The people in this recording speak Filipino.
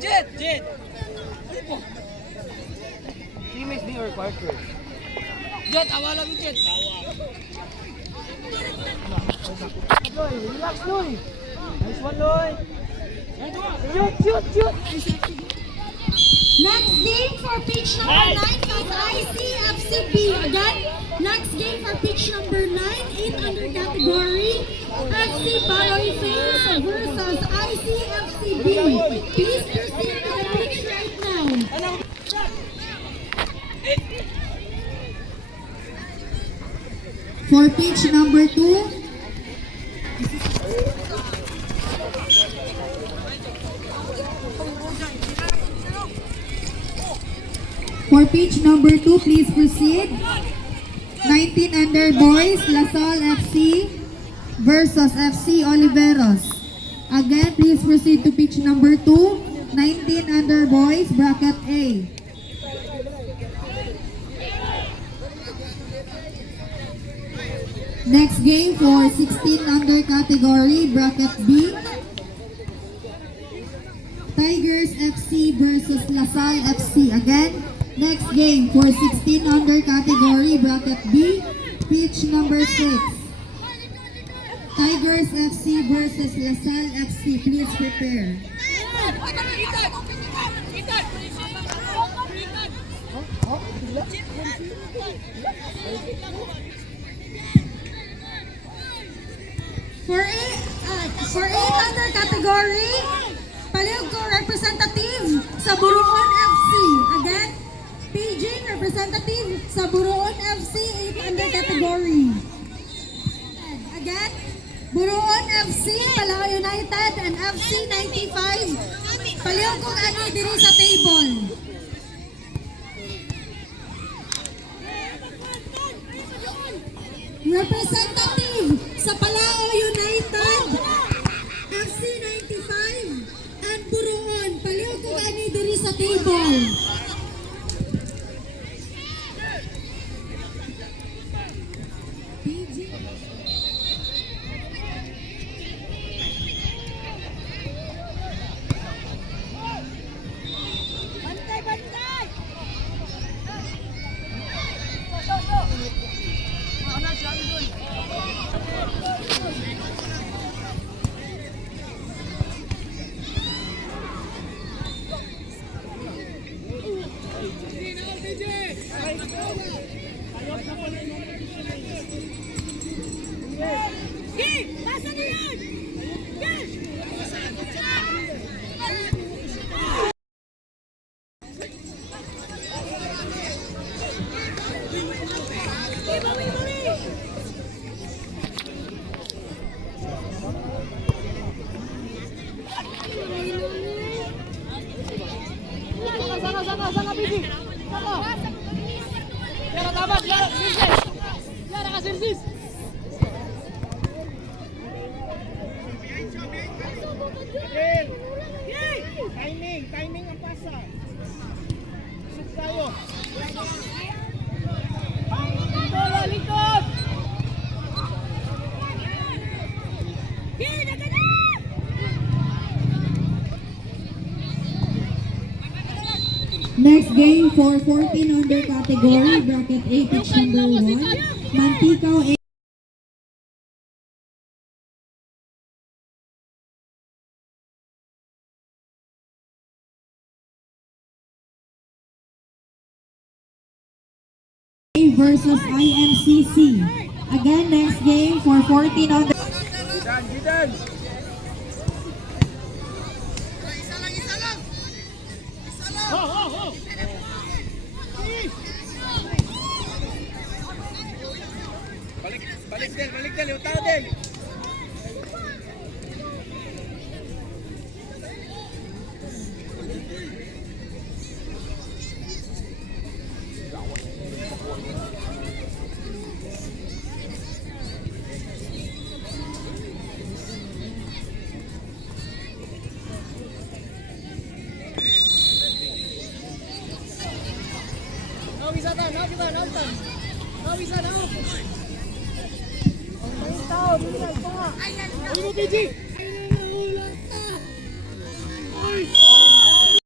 Jet! Jet! Teammates ni or Parker? Jet, awa lang yung Jet. Loy, relax Loy. Nice one Loy. Shoot, shoot, shoot. Next game for pitch number 9 is ICFCB. Again, next game for pitch number 9, 8 under category, FC Baroy Face versus ICFCB. Please proceed to the pitch right now. For pitch number 2, For pitch number two, please proceed. 19 under boys, Lasal FC versus FC Oliveros. Again, please proceed to pitch number two. 19 under boys, bracket A. Next game for 16 under category, bracket B. Tigers FC versus LaSalle FC. Again, next game for 16 under category bracket B, pitch number 6. Tigers FC versus LaSalle FC. Please prepare. For eight, uh, for eight under category, Paliog ko representative sa Buruon FC. Again, Paging representative sa Buruon FC 8 under category. Again, Buruon FC, Palawan United, and FC 95. Paliog kong ano diri sa table. Diri sa Sana, sana, sana, Bibi. Sana. Yara, tama. Yara, sirsis. Yara ka, sirsis. Next game for 14 under category, bracket A, pitch number 1. Mantikao A. versus IMCC. Again, next game for 14 under Gidan, Balik, din, balik din. Utang din. Now, isa na, now kita, now kita. Now, Ayan na! Ayan na! Ayan na! Ayan!